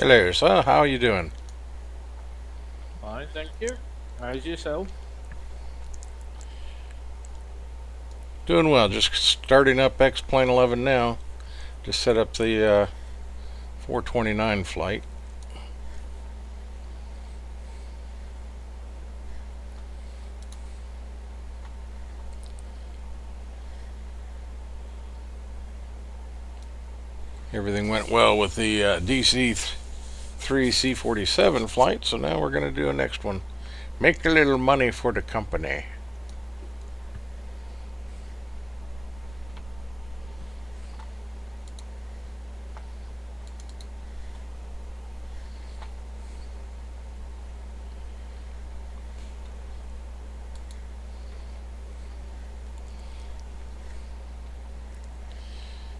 Hello, sir. How are you doing? Fine, thank you. How's yourself? Doing well. Just starting up X-Plane 11 now. Just set up the 429 flight. Everything went well with the DC-3 C-47 flight, so now we're going to do a next one. Make a little money for the company.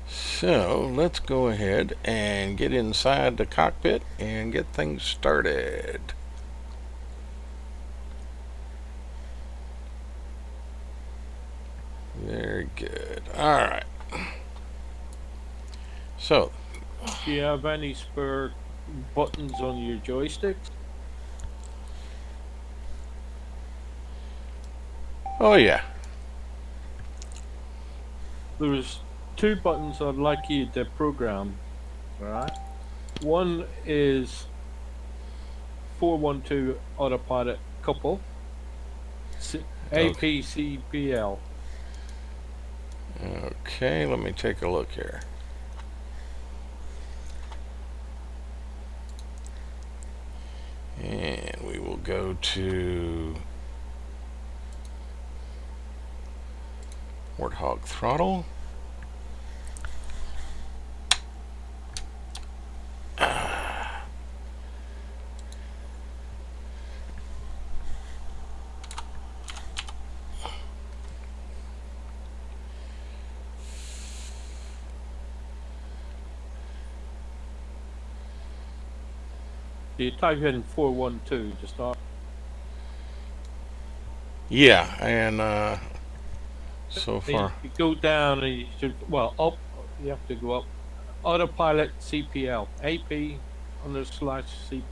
So let's go ahead and get inside the cockpit and get things started. Very good. All right. So, Do you have any spare buttons on your joysticks? oh yeah. There's two buttons I'd like you to program, right? One is 412 autopilot couple, Okay. APCPL. Okay, let me take a look here. And we will go to Warthog throttle. Do you type in 412 to start? Yeah, and so You far. go down and you should, well, up, you have to go up. Autopilot CPL, AP under slash C.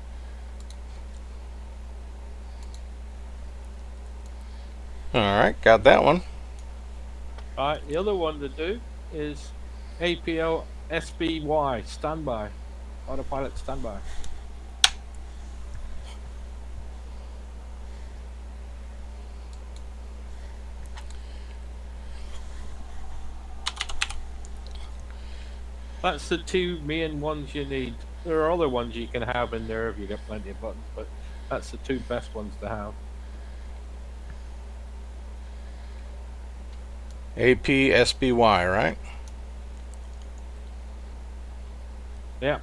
Alright, got that one. Alright, the other one to do is APL SBY, standby. Autopilot standby. That's the two main ones you need. There are other ones you can have in there if you get plenty of buttons, but that's the two best ones to have. APSBY, right? Yeah.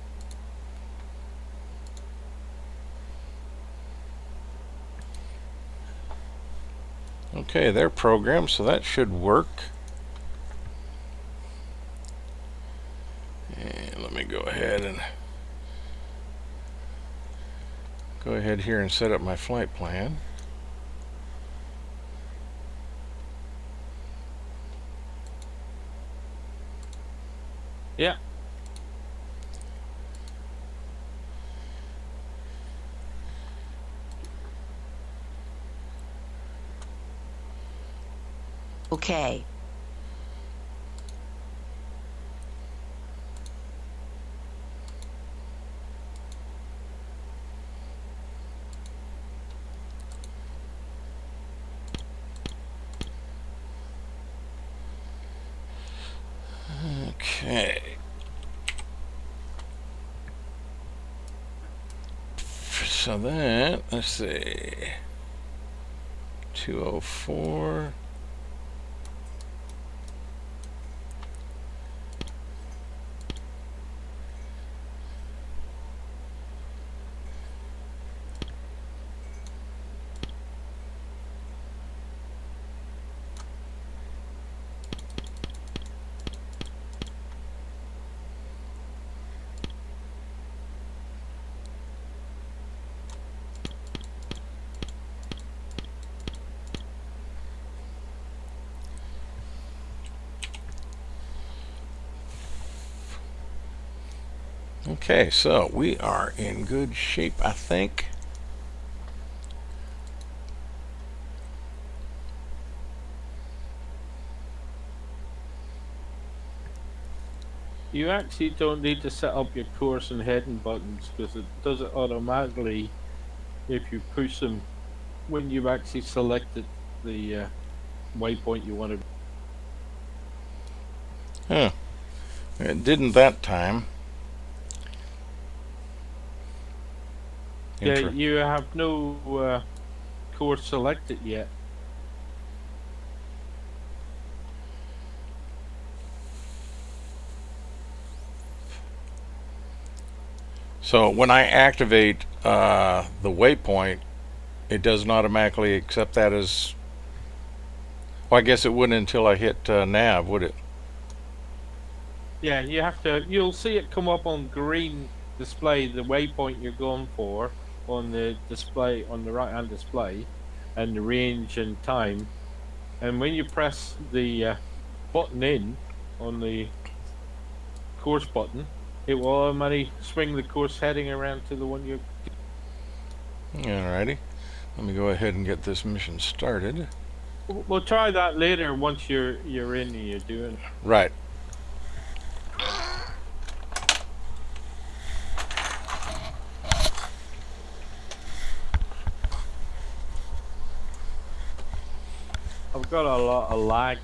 Okay, they're programmed, so that should work. And let me go ahead here and set up my flight plan. Yeah. Okay. Okay. So that, let's see, 204. Okay, so we are in good shape, I think. You actually don't need to set up your course and heading buttons because it does it automatically if you push them when you've actually selected the waypoint you want to. Huh. It didn't that time. Yeah, you have no course selected yet. So when I activate the waypoint, it doesn't automatically accept that as. Well, I guess it wouldn't until I hit nav, would it? Yeah, you have to. You'll see it come up on green display, the waypoint you're going for on the display on the right hand display, and the range and time. And when you press the button in on the course button, it will automatically swing the course heading around to the one you. Alrighty. Let me go ahead and get this mission started. We'll try that later once you're in and you're doing. Right. I've got a lot of lag.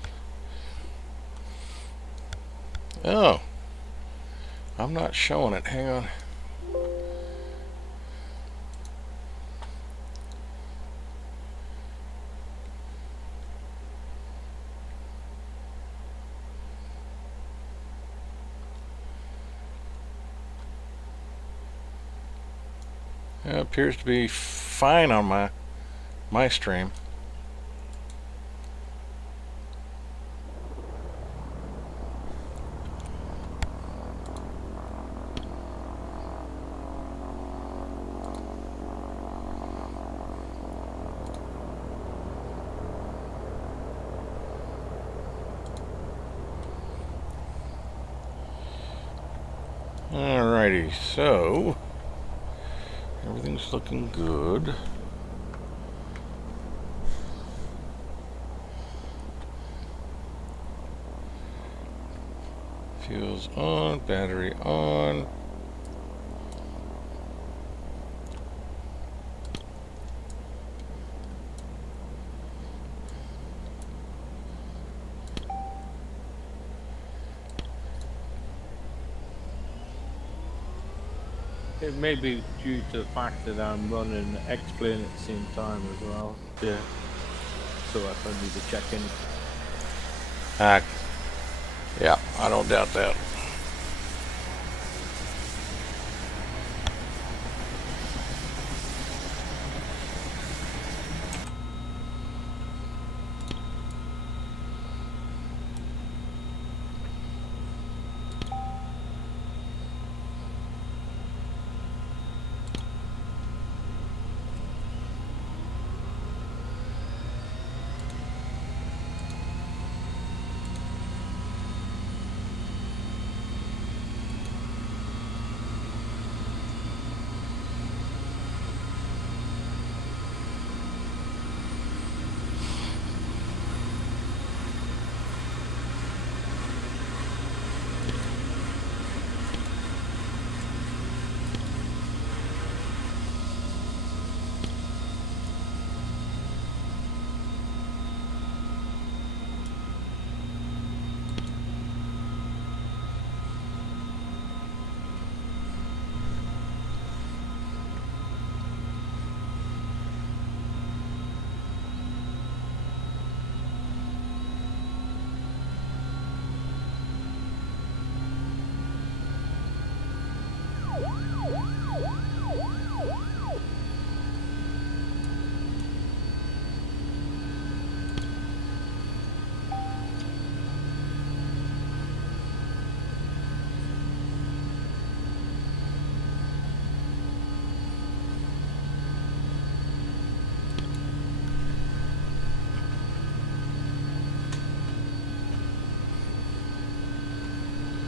Oh. I'm not showing it. Hang on. It appears to be fine on my stream. Alrighty, so everything's looking good. Fuel's on, battery on. It may be due to the fact that I'm running X-Plane at the same time as well. Yeah. So if I need to check in. Yeah, I don't doubt that.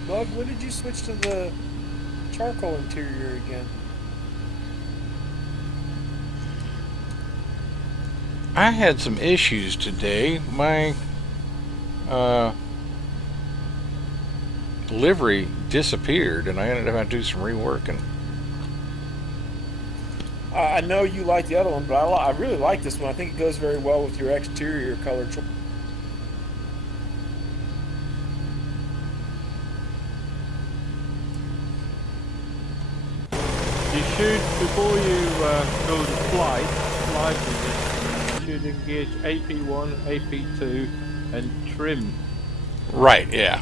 Bug, when did you switch to the charcoal interior again. I had some issues today. My livery disappeared, and I ended up having to do some reworking. I know you like the other one, but I really like this one. I think it goes very well with your exterior color choice. You should, before you go to flight position, you should engage AP1, AP2, and trim. Right, yeah.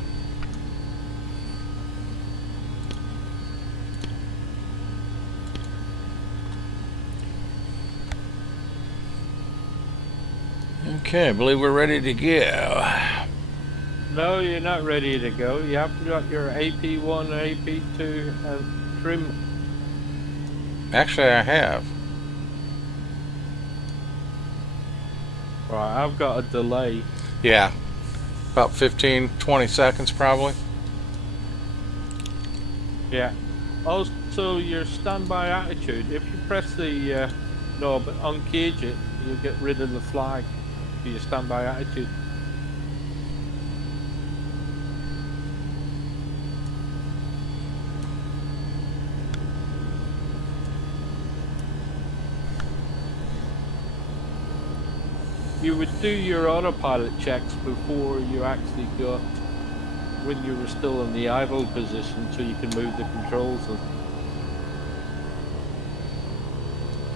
Okay, I believe we're ready to go. No, you're not ready to go. You haven't got your AP1, AP2, and trim. Actually, I have. Right, I've got a delay. Yeah, about 15, 20 seconds probably. Yeah. Also, your standby attitude. If you press the knob and uncage it, you'll get rid of the flag for your standby attitude. You would do your autopilot checks before you actually got, when you were still in the idle position, so you can move the controls.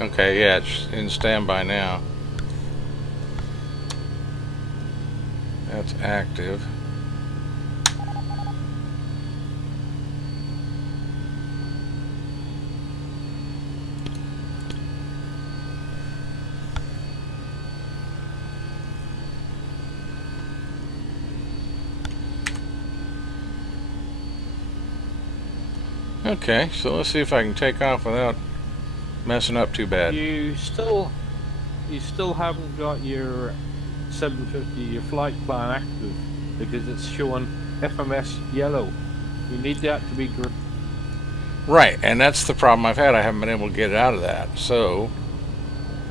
Okay, yeah, it's in standby now. That's active. Okay, so let's see if I can take off without messing up too bad. You still haven't got your 750, your flight plan active, because it's showing FMS yellow. You need that to be green. Right, and that's the problem I've had. I haven't been able to get it out of that. So,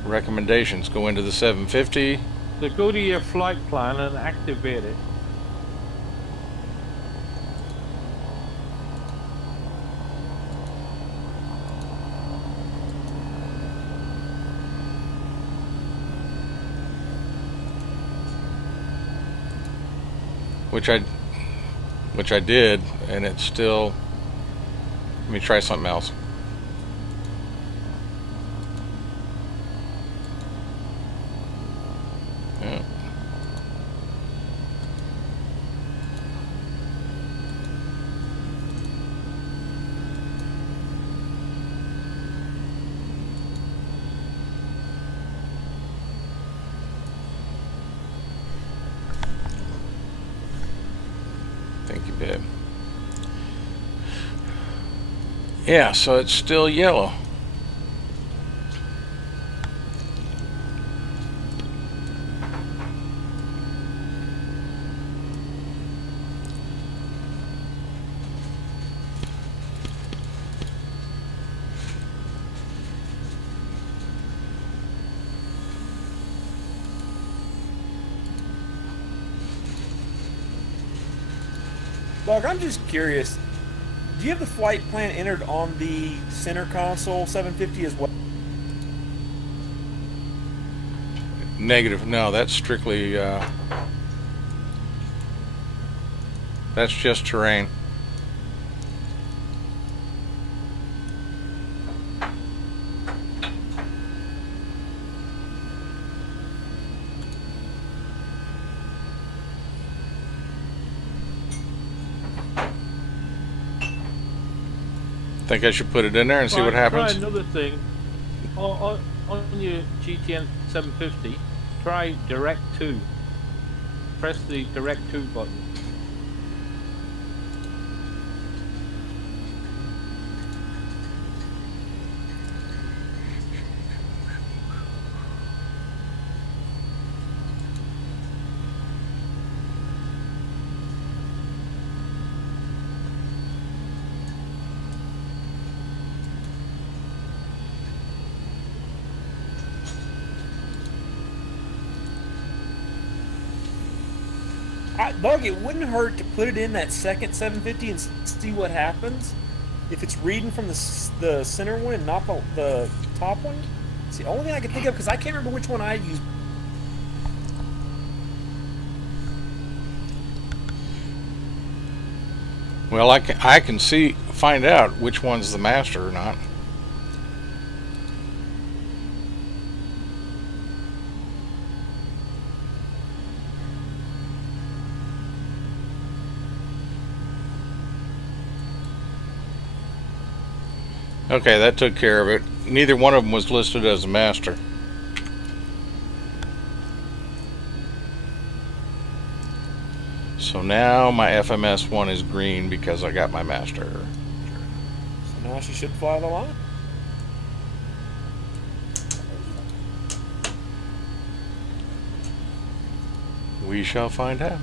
recommendations, go into the 750. So go to your flight plan and activate it. Which I did, and it's still. Let me try something else. Yeah. Thank you, babe. Yeah, so it's still yellow. Doug, I'm just curious. Do you have the flight plan entered on the center console 750 as well? Negative. No, that's strictly. That's just terrain. Think I should put it in there and see what happens? Try another thing. On your GTN 750, try Direct 2. Press the Direct 2 button. Bug, it wouldn't hurt to put it in that second 750 and see what happens. If it's reading from the center one and not the top one. It's the only thing I can think of because I can't remember which one I used. Well, I can find out which one's the master or not. Okay, that took care of it. Neither one of them was listed as a master. So now my FMS one is green because I got my master. So now she should fly the line. We shall find out.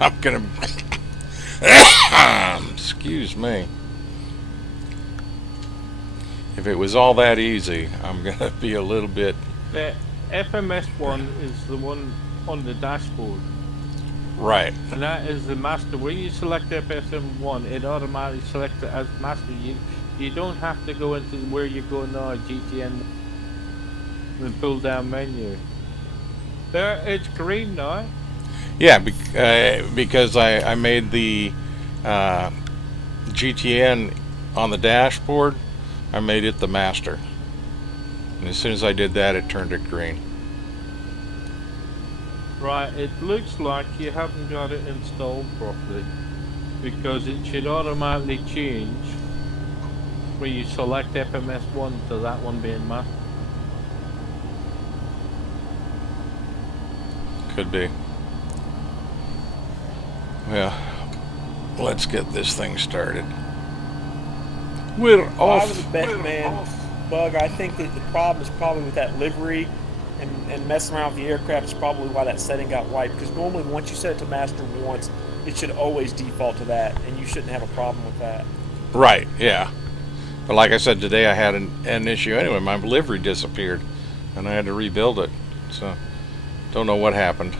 I'm gonna excuse me. If it was all that easy, I'm gonna be a little bit. The FMS one is the one on the dashboard, Right. and that is the master. When you select FSM one, it automatically selects it as master. You don't have to go into where you're going now, GTN, and pull down menu. There, it's green now. Yeah, because I made the GTN on the dashboard. I made it the master. And as soon as I did that, it turned it green. Right, it looks like you haven't got it installed properly, because it should automatically change when you select FMS1 to that one being master. Could be. Well, let's get this thing started. We're If I was off. a betting man, Bug, I think that the problem is probably with that livery and messing around with the aircraft is probably why that setting got wiped. Because normally once you set it to master once, it should always default to that, and you shouldn't have a problem with that. Right, yeah. But like I said, today I had an issue anyway. My livery disappeared, and I had to rebuild it. So, don't know what happened.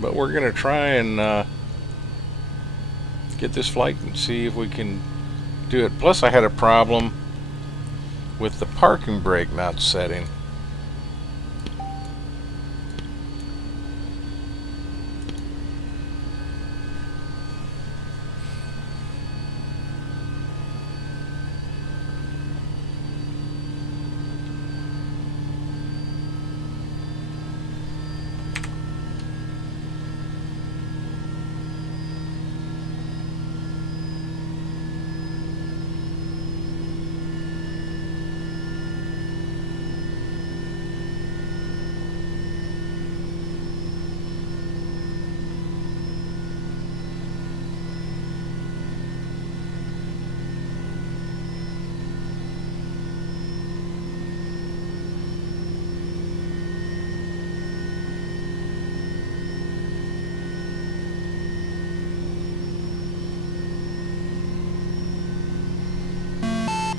But we're going to try and get this flight and see if we can do it. Plus, I had a problem with the parking brake not setting.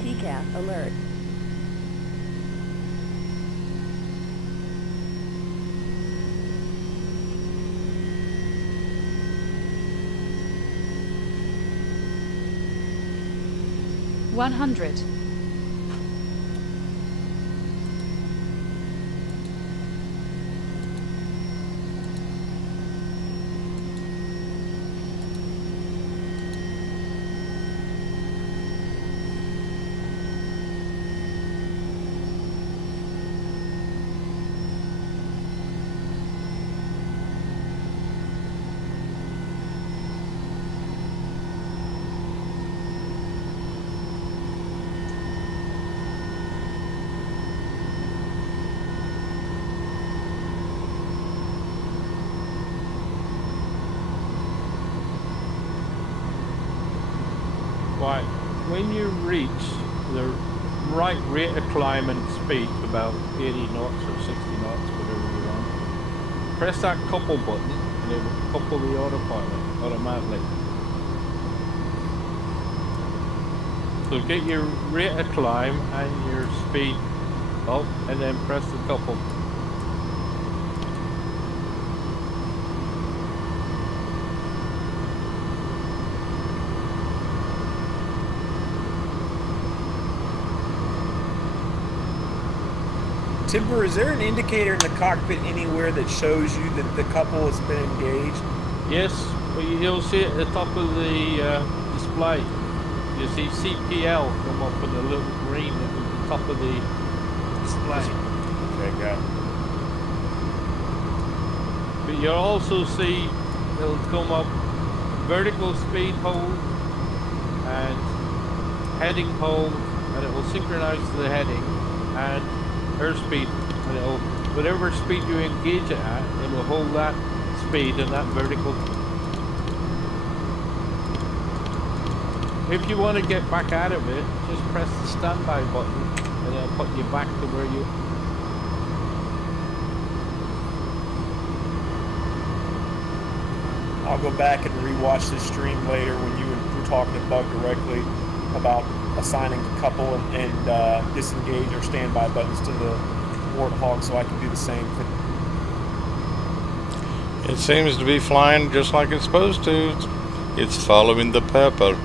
TCAF alert. $100. Right, when you reach the right rate of climb and speed, about 80 knots or 60 knots, whatever you want, press that couple button and it will couple the autopilot automatically. So get your rate of climb and your speed up, and then press the couple. Timber, is there an indicator in the cockpit anywhere that shows you that the couple has been engaged? Yes, but you'll see at the top of the display. You see CPL come up with a little green at the top of the display. Okay, got it. But you'll also see it'll come up vertical speed hold and heading hold, and it will synchronize to the heading and airspeed, and it'll, whatever speed you engage it at, it will hold that speed and that vertical. If you want to get back out of it, just press the standby button and it'll put you back to where you. I'll go back and rewatch this stream later when you were talking to Bug directly about assigning a couple and disengage or standby buttons to the Warthog, so I can do the same thing. It seems to be flying just like it's supposed to. It's following the purple.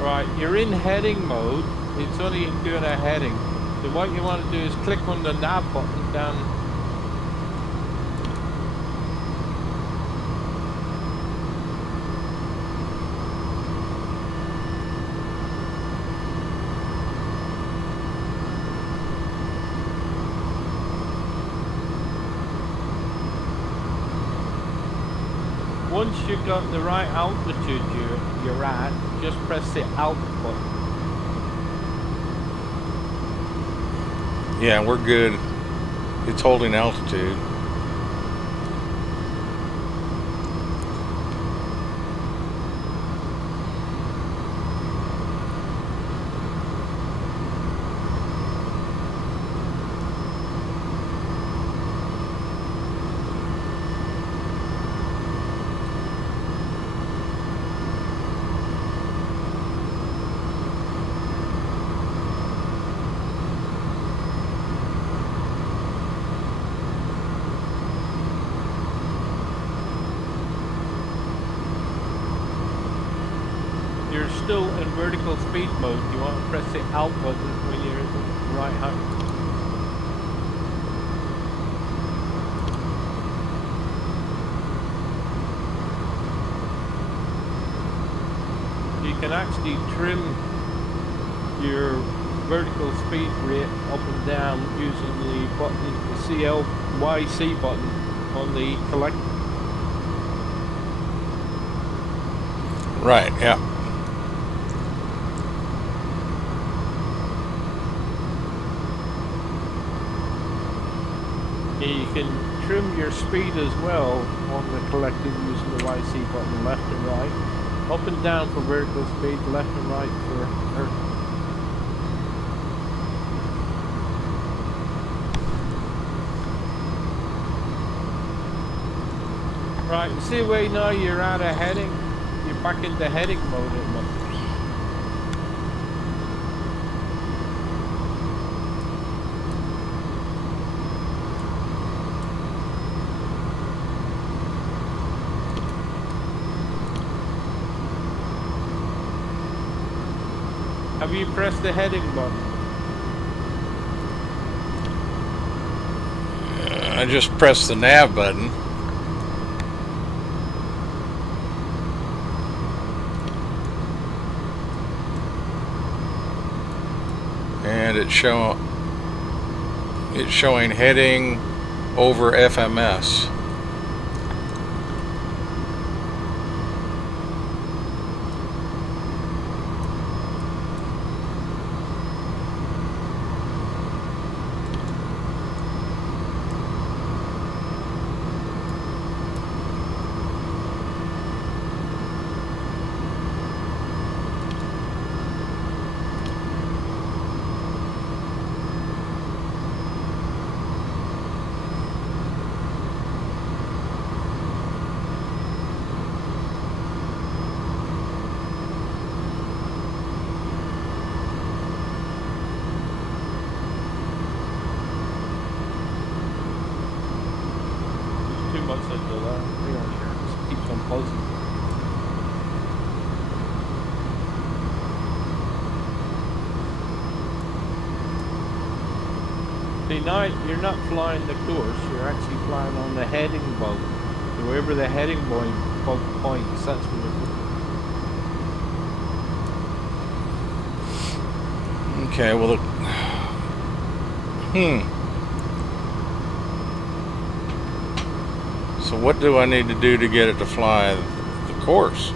Right, you're in heading mode. It's only doing a heading. So what you want to do is click on the nav button down. Once you've got the right altitude you're at, just press the Alt button. Yeah, we're good. It's holding altitude. You're still in vertical speed mode. You want to press the Alt button when you're at the right height. You can actually trim your vertical speed rate up and down using the button, the CLYC button on the collector. Right, yeah. You can trim your speed as well on the collective using the YC button, left and right. Up and down for vertical speed, left and right for earth. Right, see where now you're out of heading? You're back into heading mode at the moment. Have you pressed the heading button? I just pressed the nav button. And it's showing heading over FMS. you're not flying the course. You're actually flying on the heading bug. So wherever the heading bug points, that's where you're. Okay, well, So what do I need to do to get it to fly the course?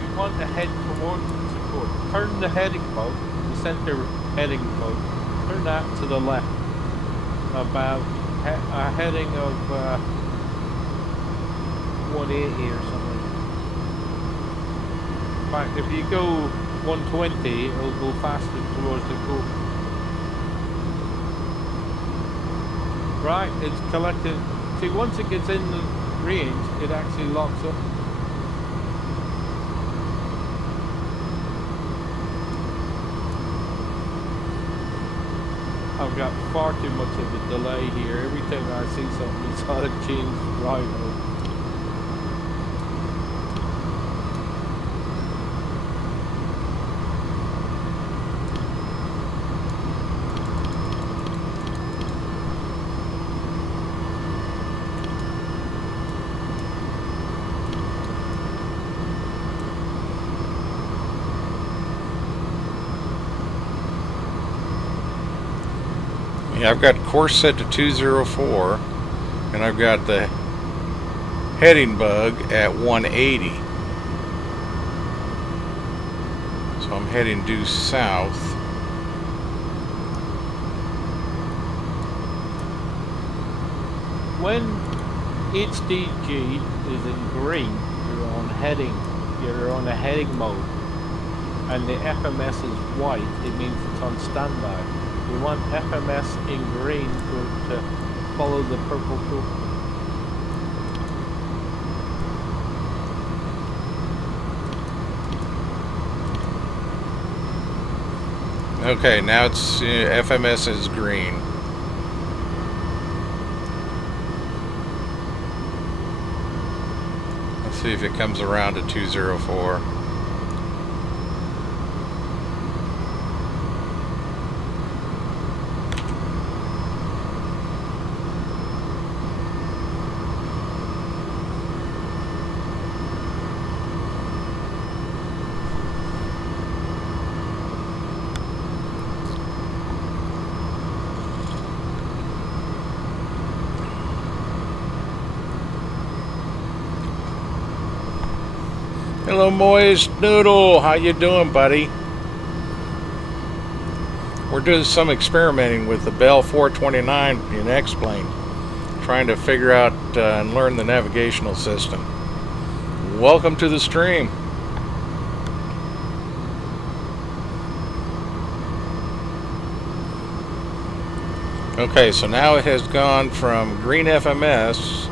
You want to head towards the course. Turn the heading bug, the center heading bug, turn that to the left. About a heading of 180 or something. In fact, if you go 120, it'll go faster towards the course. Right, it's collected. See, once it gets in the range, it actually locks up. I've got far too much of a delay here. Every time I see something, it's got to change right away. Yeah, I've got course set to 204, and I've got the heading bug at 180. So I'm heading due south. When HDG is in green, you're on a heading mode, and the FMS is white, it means it's on standby. You want FMS in green to follow the purple tool. Okay, now it's FMS is green. Let's see if it comes around to 204. Hello, Moist Noodle. How you doing, buddy? We're doing some experimenting with the Bell429 in X-Plane, trying to figure out and learn the navigational system. Welcome to the stream. Okay, so now it has gone from green FMS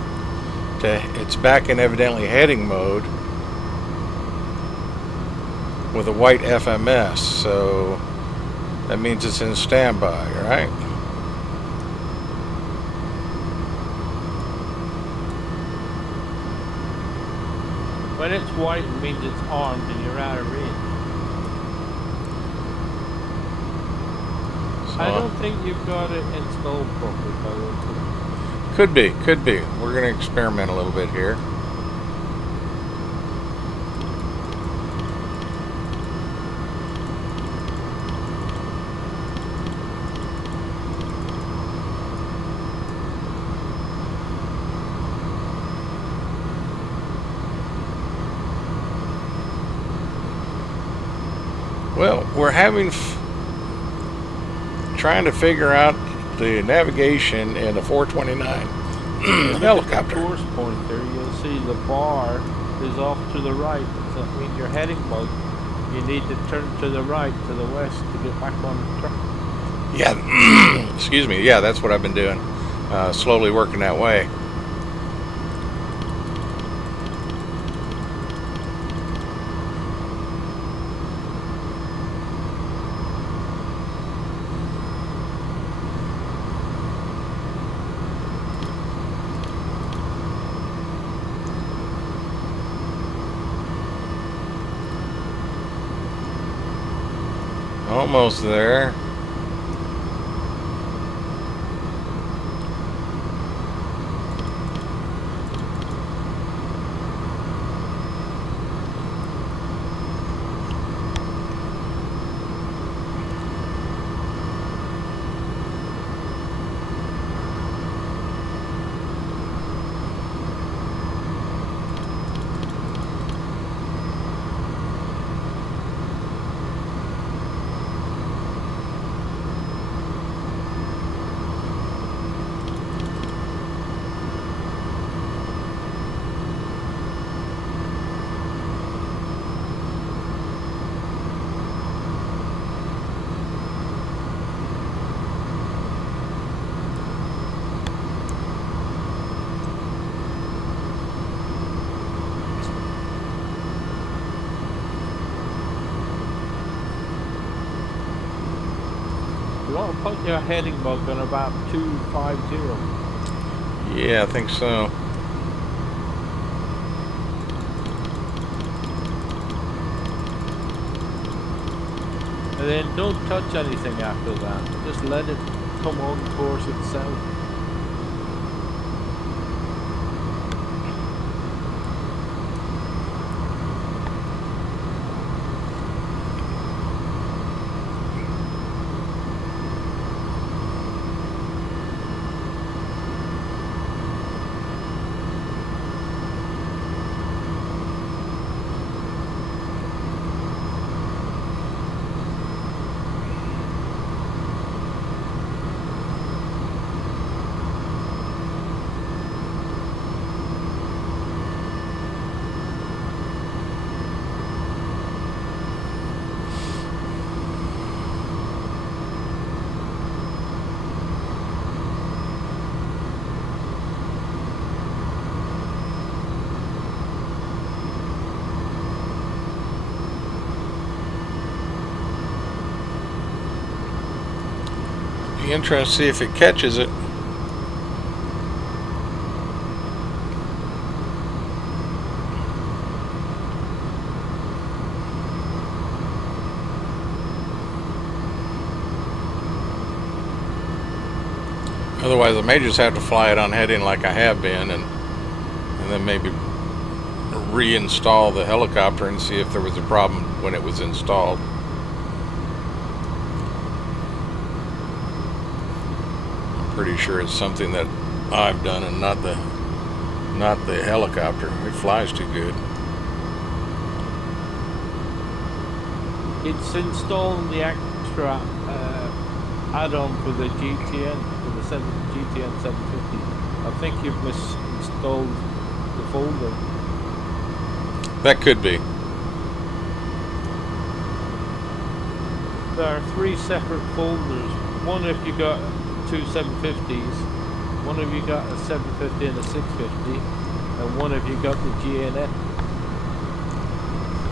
to it's back in evidently heading mode with a white FMS, so that means it's in standby, right? When it's white, it means it's armed and you're out of range. So I don't think you've got it installed properly, by the way. could be. We're going to experiment a little bit here. Well, we're trying to figure out the navigation in the 429 helicopter. The course pointer, you'll see the bar is off to the right. So that means your heading bug. You need to turn to the right, to the west, to get back on the track. Yeah, excuse me. Yeah, that's what I've been doing. Slowly working that way. Almost there. You want to put your heading bug on about 250. Yeah, I think so. And then don't touch anything after that. Just let it come on course itself. Be interested to see if it catches it. Otherwise, I may just have to fly it on heading like I have been, and then maybe reinstall the helicopter and see if there was a problem when it was installed. I'm pretty sure it's something that I've done and not the helicopter. It flies too good. It's installing the extra add-on for the GTN, for the GTN 750. I think you've misinstalled the folder. That could be. There are 3 separate folders. One if you got 2 750s, one if you got a 750 and a 650, and one if you got the GNN.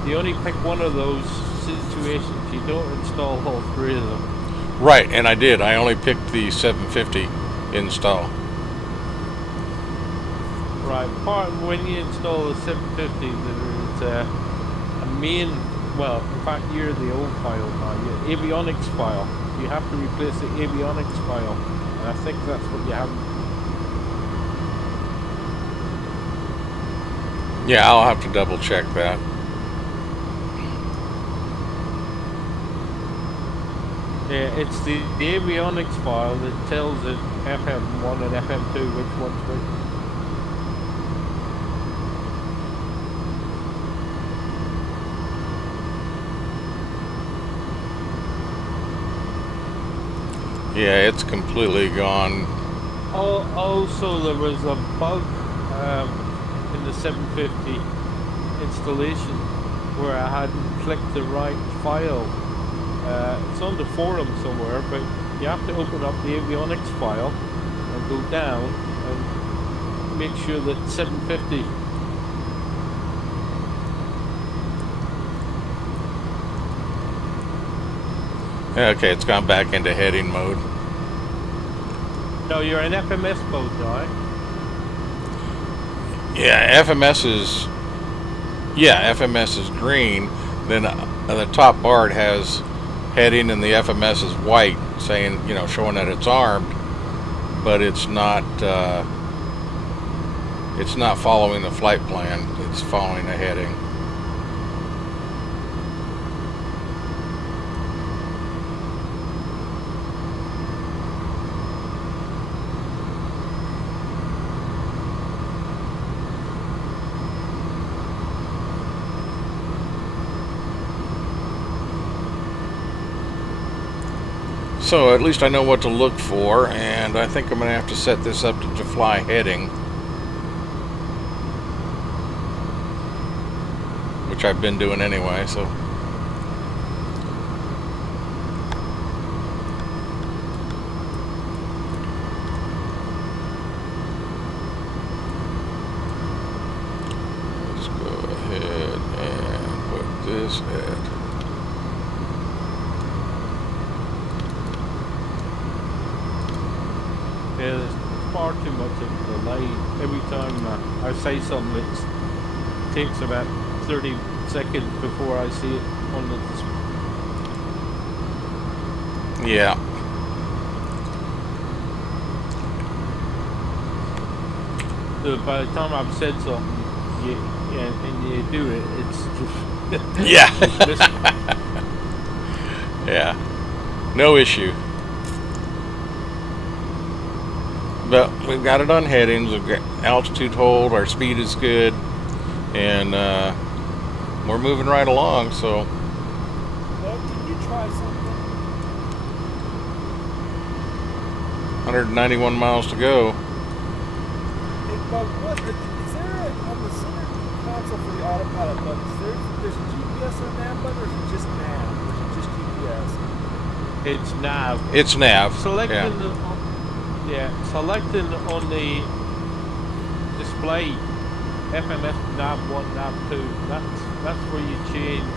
You only pick one of those situations. You don't install all 3 of them. Right, and I did. I only picked the 750 install. Right, when you install the 750, there's a main, well, in fact, you're the old file now, your avionics file. You have to replace the avionics file, and I think that's what you have. Yeah, I'll have to double check that. Yeah, it's the avionics file that tells it FM1 and FM2 which one's which. Yeah, it's completely gone. Also, there was a bug in the 750 installation where I hadn't clicked the right file. It's on the forum somewhere, but you have to open up the avionics file and go down and make sure that 750 Okay, it's gone back into heading mode. No, you're in FMS mode now. Yeah, FMS is green. Then the top bar it has heading, and the FMS is white, saying, showing that it's armed, but it's not following the flight plan. It's following a heading. So at least I know what to look for, and I think I'm going to have to set this up to fly heading, which I've been doing anyway, so. Let's go ahead and put this at Yeah, there's far too much of a delay. Every time I say something, it takes about 30 seconds before I see it on the display. Yeah. So by the time I've said something, and you do it, it's just Yeah. it's missing. Yeah. No issue. But we've got it on headings, we've got altitude hold, our speed is good, and we're moving right along, so Bug, can you try something? 191 miles to go. Hey, Bug, what is there on the center console for the autopilot button? There's a GPS or nav button, or is it just nav? Or is it just GPS? It's nav. It's nav. Selecting Yeah. selecting on the display FMS nav 1, nav 2. That's where you change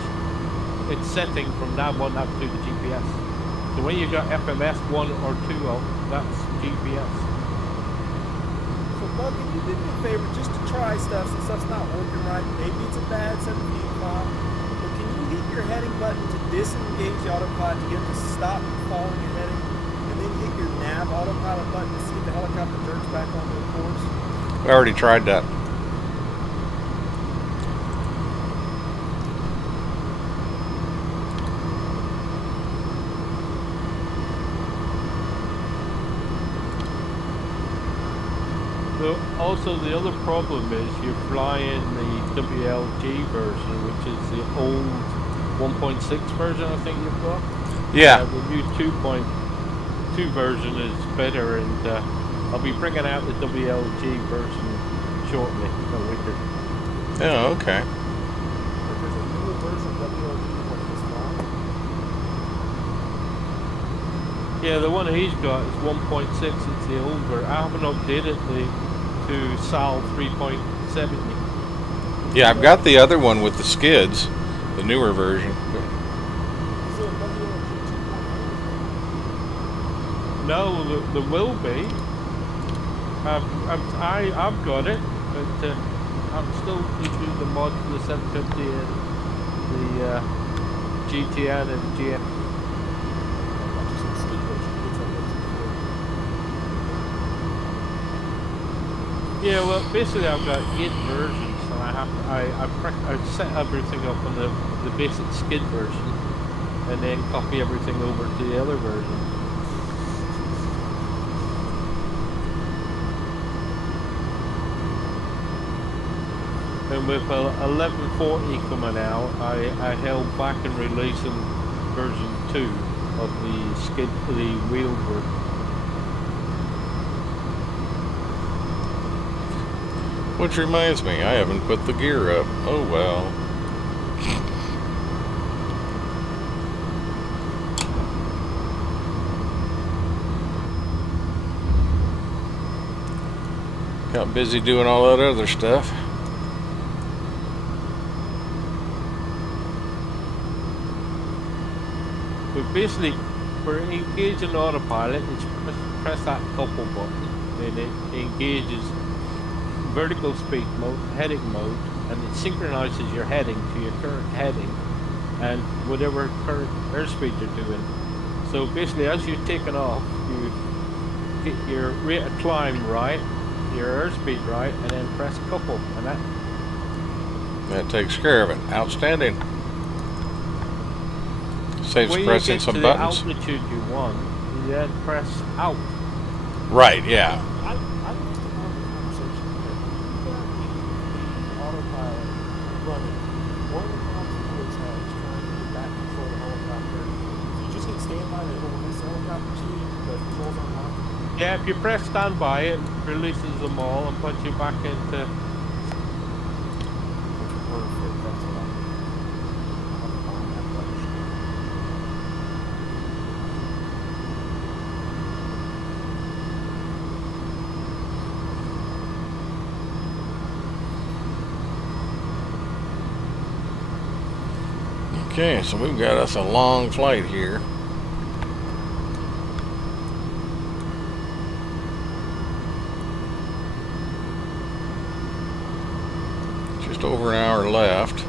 its setting from nav 1, nav 2 to GPS. So when you got FMS 1 or 2 up, that's GPS. So, Bug, can you do me a favor just to try stuff since stuff's not working right? Maybe it's a bad 7 feet file, but can you hit your heading button to disengage the autopilot to get it to stop following your heading, and then hit your nav autopilot button to see if the helicopter jerks back onto the course? We already tried that. So also the other problem is you're flying the WLG version, which is the old 1.6 version I think you've got. Yeah. The new 2.2 version is better, and I'll be bringing out the WLG version shortly. No winter. Oh, okay. But there's a newer version of WLG what this file. Yeah, the one he's got is 1.6. It's the older. I haven't updated to SAL 3.70. Yeah, I've got the other one with the skids, the newer version. Is it a WLG 2.0? No, there will be. I've got it, but I'm still using the mod for the 750 and the GTN and GM. Yeah, well, basically I've got 8 versions, and I set everything up on the basic skid version, and then copy everything over to the other version. And with 1140 coming out, I held back in releasing version 2 of the wheel version. Which reminds me, I haven't put the gear up. Oh well. Got busy doing all that other stuff. But basically, for engaging autopilot, it's press that couple button, and it engages vertical speed mode, heading mode, and it synchronizes your heading to your current heading and whatever current airspeed you're doing. So basically, as you're taking off, you get your rate of climb right, your airspeed right, and then press couple, and That takes care of it. Outstanding. Saves when pressing you get some to buttons. the altitude you want, you then press out. Right, yeah. I missed a part of the conversation here. You got the autopilot running. One of the problems we always have is trying to get back control of the helicopter. If you just hit standby, it will release the helicopter to you, the controls on lock. Yeah, if you press standby, it releases them all and puts you back into. Perfect, that's what I'm find that button. Okay, so we've got us a long flight here. left.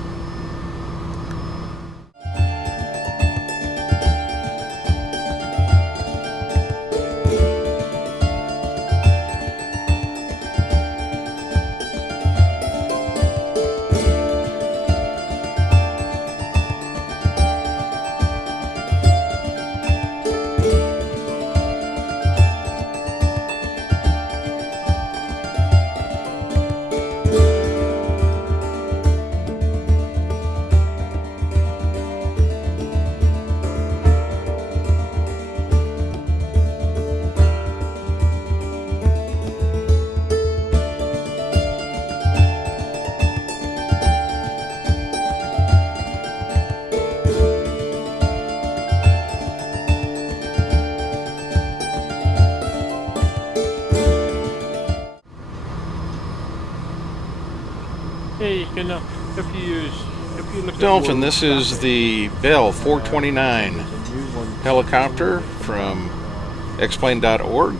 Yeah, you can. If you look Dolphin, at this is the Bell 429 helicopter from X-Plane.org.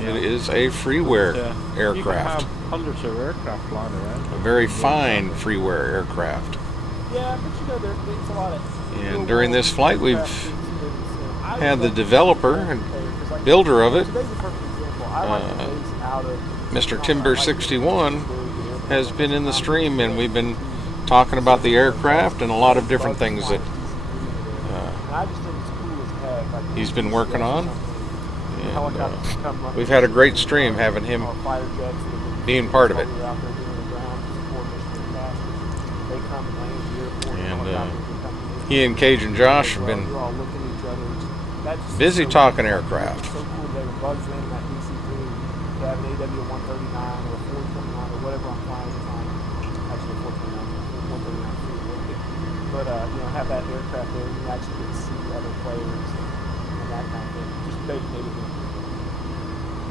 It is a freeware aircraft. You can have hundreds of aircraft flying around. A very fine freeware aircraft. Yeah, but you know, there's a lot of. And during this flight, we've had the developer and builder of it, Mr. Timber61, has been in the stream, and we've been talking about the aircraft and a lot of different things that he's been working on. And we've had a great stream having him being part of it. And he and Cage and Josh have been busy talking aircraft. Have an AW-139 or a 429 or whatever I'm flying at the time. Actually, a 429, 139 but have that aircraft there, and you actually get to see other players and that kind of thing. Just maybe.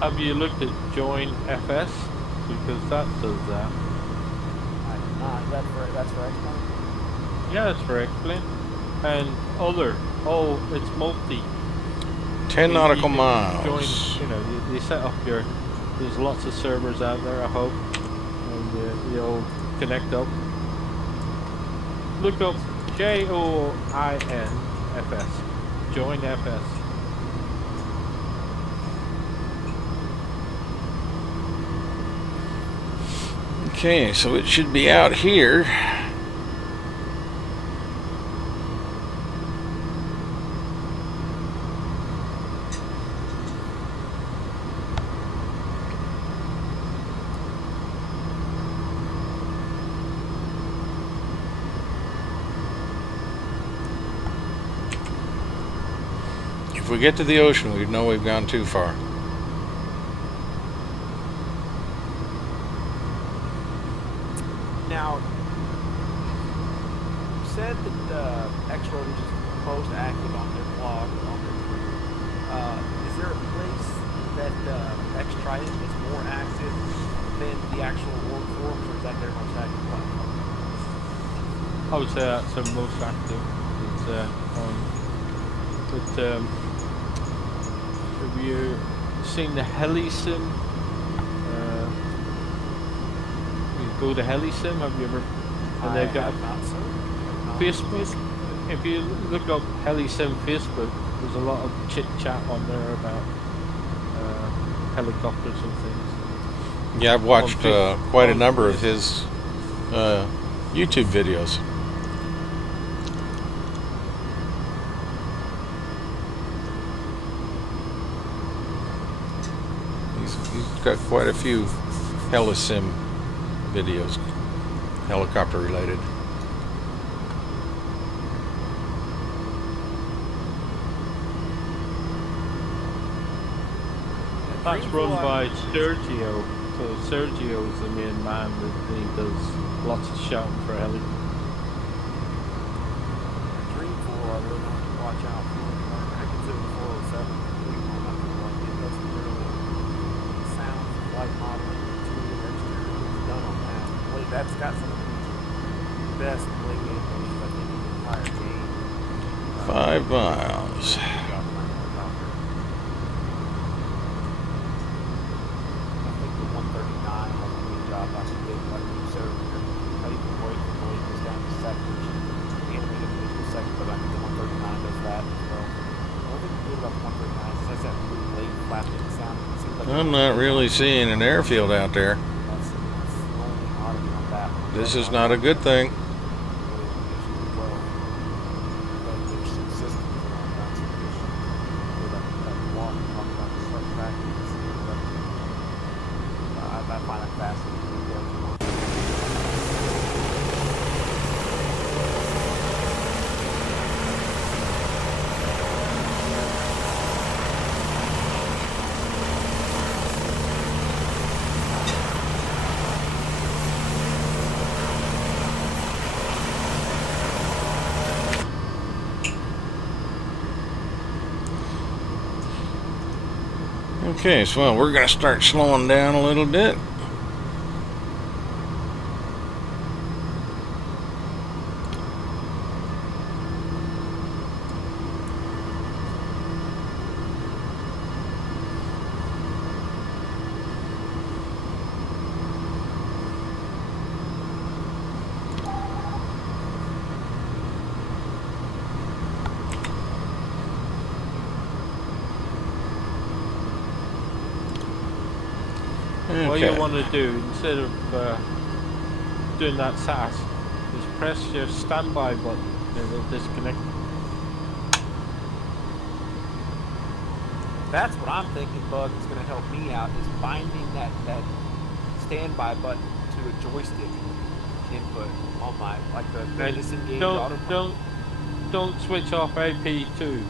Have you looked at Join FS? Because that does that. I do not. That's for X-Plane? Yeah, it's for X-Plane. And it's multi. 10 nautical You can miles. Join, you set up there's lots of servers out there, I hope, and you'll connect up. Look up JOINFS, Join FS. Okay, so it should be out here. If we get to the ocean, we'd know we've gone too far. Now, you said that X-Rotors is most active on their blog or on their Twitter. Is there a place that X-Trident is more active than the actual org forums, or is that their most active platform? I would say that's the most active. Have you seen the HeliSim? You go to HeliSim. Have you ever? And they've got Facebook. If you look up HeliSim Facebook, there's a lot of chit chat on there about helicopters and things. Yeah, I've watched quite a number of his YouTube videos. He's got quite a few HeliSim videos, helicopter related. That's run by Sergio. So Sergio is the main man that he does lots of shouting for heli. Dreamful, I really have to watch out for. I consider the 407 that's really sound flight modeling to the exterior done on that. Well, that's got some of the best bling animations I think in the entire game. 5 miles. I'm not really seeing an airfield out there. That's the only oddity on that one. This is not a good thing. Well, but there's some systems around that where that one talking about the start tracking and seeing that. I find that fascinating. Okay, so well, we're going to start slowing down a little bit. What you Okay. want to do instead of doing that SAS is press your standby button and it'll disconnect. That's what I'm thinking, Bug, is going to help me out, is binding that standby button to a joystick input on my, like the disengage auto. Don't switch off AP2.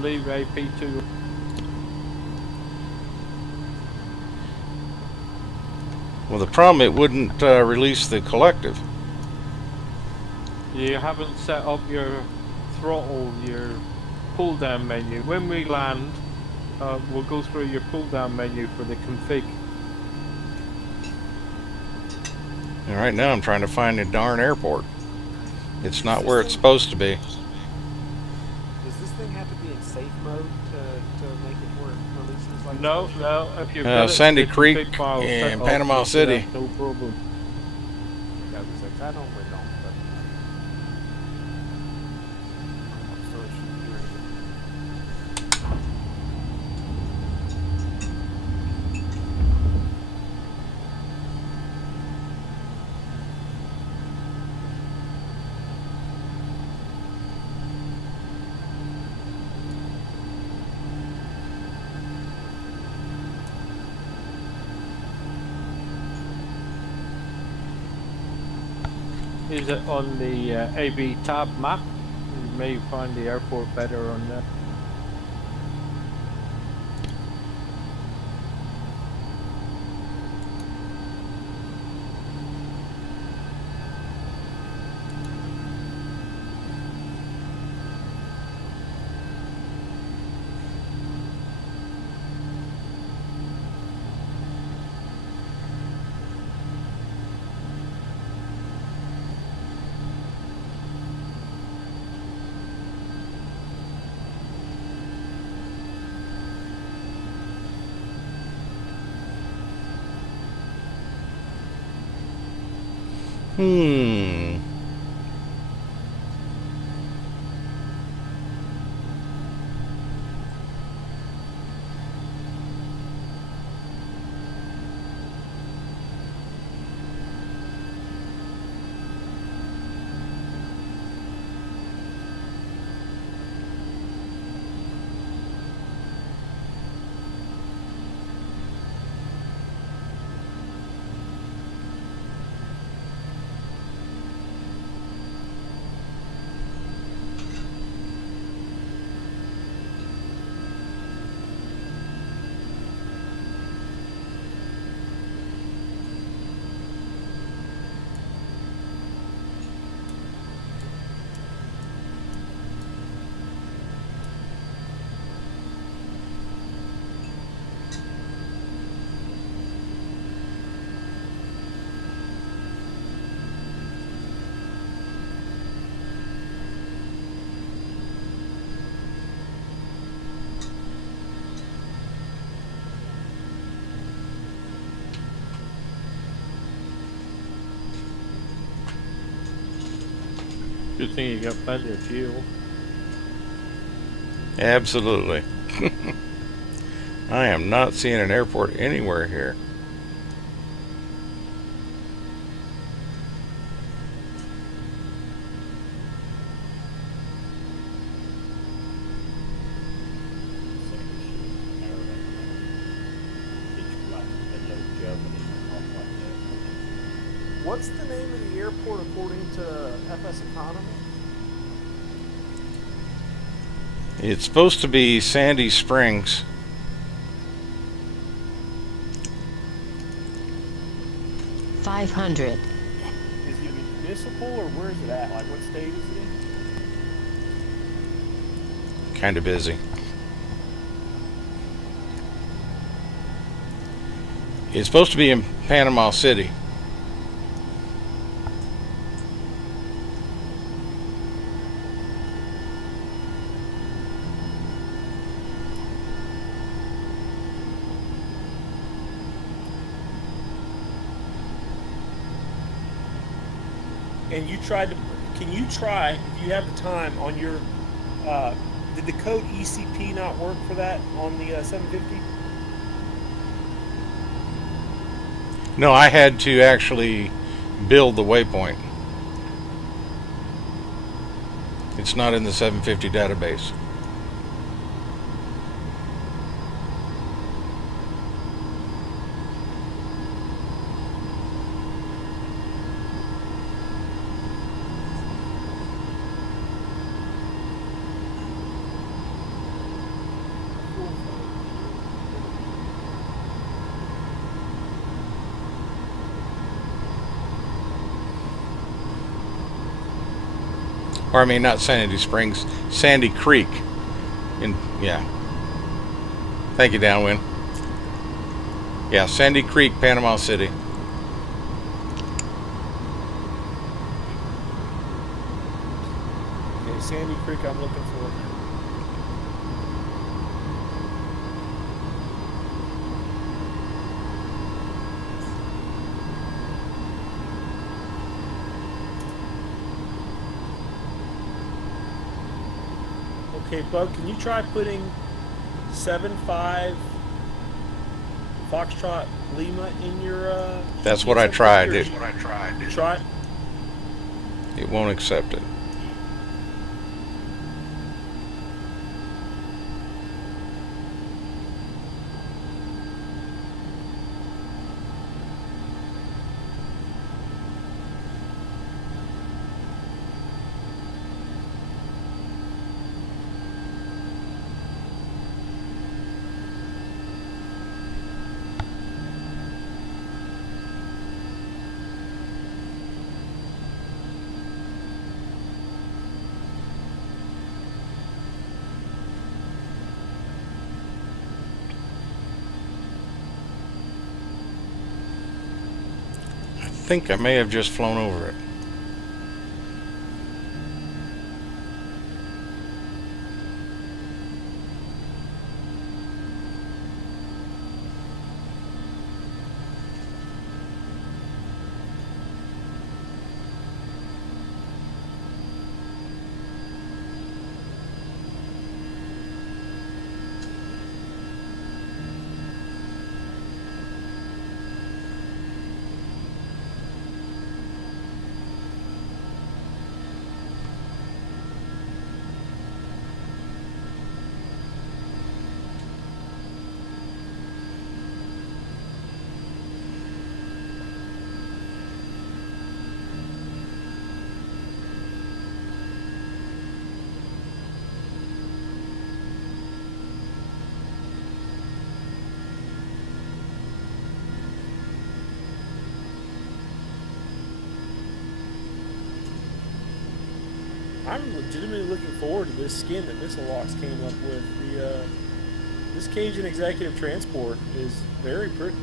Leave AP2. Well, the problem, it wouldn't release the collective. You haven't set up your throttle, your pull down menu. When we land, we'll go through your pull down menu for the config. And right now I'm trying to find the darn airport. It's not where it's supposed to be. Does this thing have to be in safe mode to make it work? Releases like No, this? no. If you've got it, Sandy the Creek config file set and up, Panama you City. have no problem. Yeah, I was like, I normally don't, but I'm still interested in hearing it. Is it on the AB tab map? You may find the airport better on there. Hmm. Good thing you got plenty of fuel. Absolutely. I am not seeing an airport anywhere here. What's the name of the airport according to FS Economy? It's supposed to be Sandy Springs. Is 500. it municipal or where is it at? Like what state is it in? Kind of busy. It's supposed to be in Panama City. And you tried to, can you try, if you have the time, on your, did the code ECP not work for that on the 750? No, I had to actually build the waypoint. It's not in the 750 database. Or I mean, not Sandy Springs, Sandy Creek. Yeah. Thank you, Downwind. Yeah, Sandy Creek, Panama City. Okay, Sandy Creek I'm looking for. Okay, Bug, can you try putting 75 Foxtrot Lima in your That's what I tried. You tried? It won't accept it. I think I may have just flown over it. I'm legitimately looking forward to this skin that Missilalox came up with. This Cajun Executive Transport is very pretty.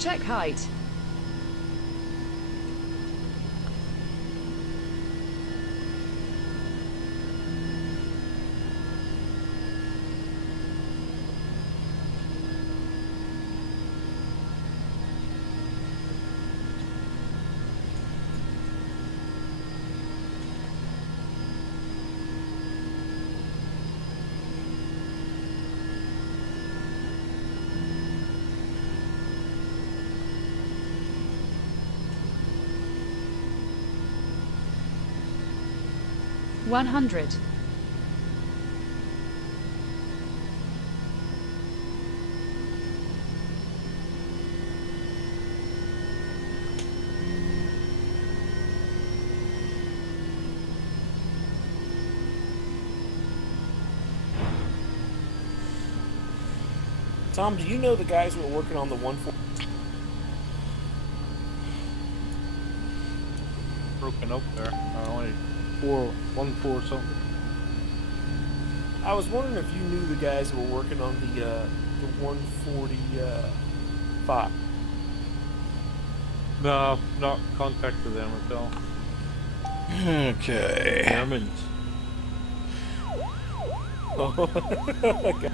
Check height. One hundred. Tom, do you know the guys who are working on the 140? Broken up there. Only 1-4 something. I was wondering if you knew the guys who were working on the 145. No, not contacted them at all. Okay. Germans. Okay.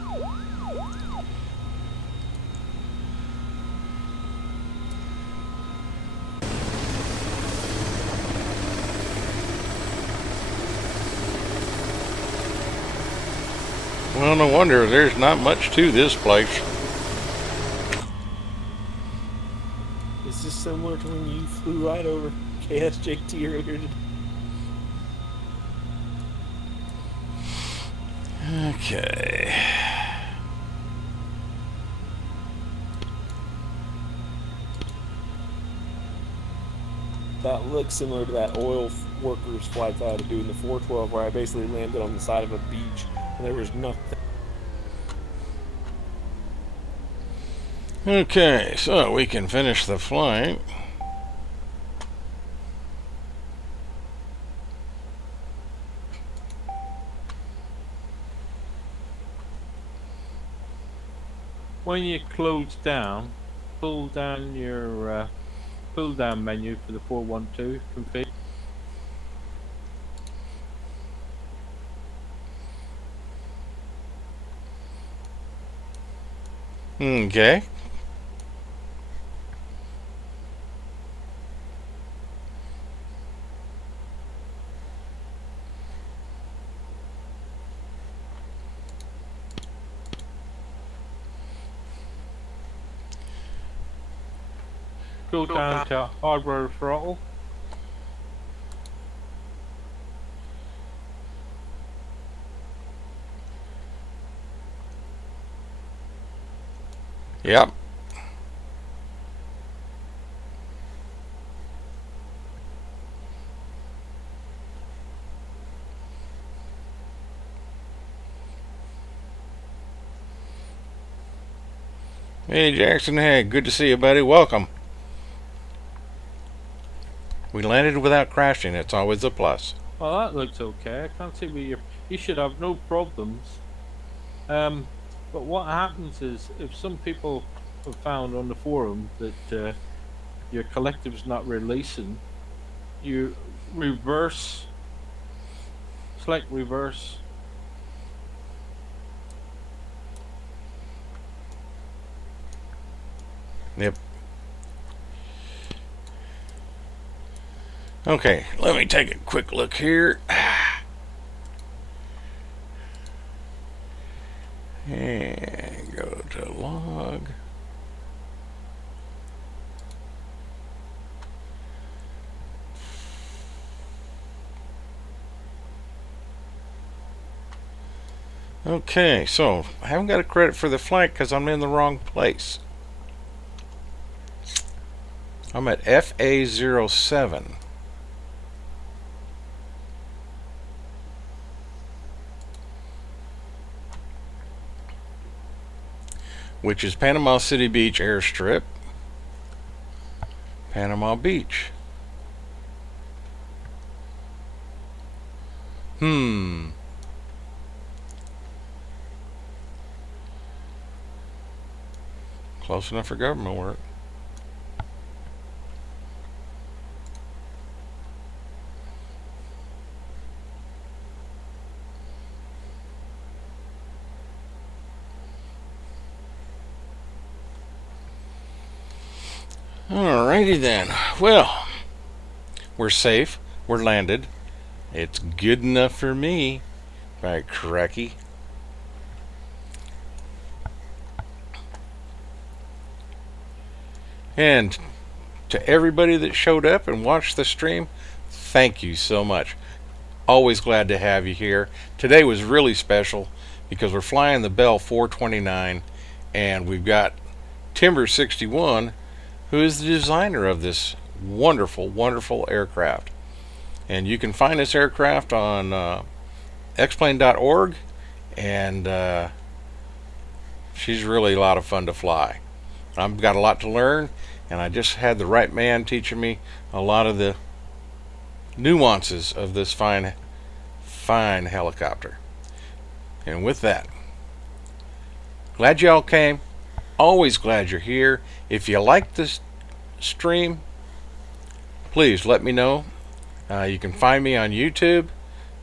Well, no wonder there's not much to this place. Is this similar to when you flew right over KSJT earlier today? Okay. That looks similar to that oil workers flight that I had to do in the 412, where I basically landed on the side of a beach and there was nothing. Okay, so we can finish the flight. When you close down, pull down your pull down menu for the 412 config. Okay. Go down to hardware throttle. Yep. Hey Jackson, hey, good to see you, buddy. Welcome. We landed without crashing. It's always a plus. Well, that looks okay. I can't see where you should have no problems. But what happens is, if some people have found on the forum that your collective's not releasing, you reverse, select reverse. Yep. Okay, let me take a quick look here. And go to log. Okay, so I haven't got a credit for the flight because I'm in the wrong place. I'm at FA07. Which is Panama City Beach Airstrip, Panama Beach. Close enough for government work. Alrighty then. Well, we're safe. We're landed. It's good enough for me. By cracky. And to everybody that showed up and watched the stream, thank you so much. Always glad to have you here. Today was really special because we're flying the Bell 429 and we've got Timber 61, who is the designer of this wonderful, wonderful aircraft. And you can find this aircraft on X-Plane.org, and she's really a lot of fun to fly. I've got a lot to learn, and I just had the right man teaching me a lot of the nuances of this fine, fine helicopter. And with that, glad y'all came. Always glad you're here. If you like this stream, please let me know. You can find me on YouTube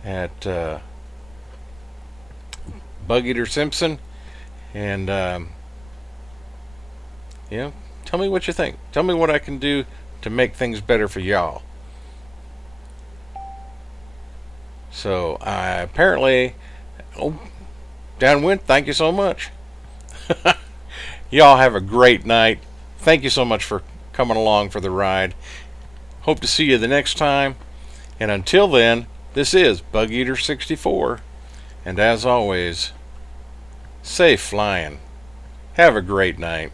at Bug Eater Simpson, and tell me what you think. Tell me what I can do to make things better for y'all. So apparently, downwind. Thank you so much. Y'all have a great night. Thank you so much for coming along for the ride. Hope to see you the next time. And until then, this is Bug Eater 64. And as always, safe flying. Have a great night.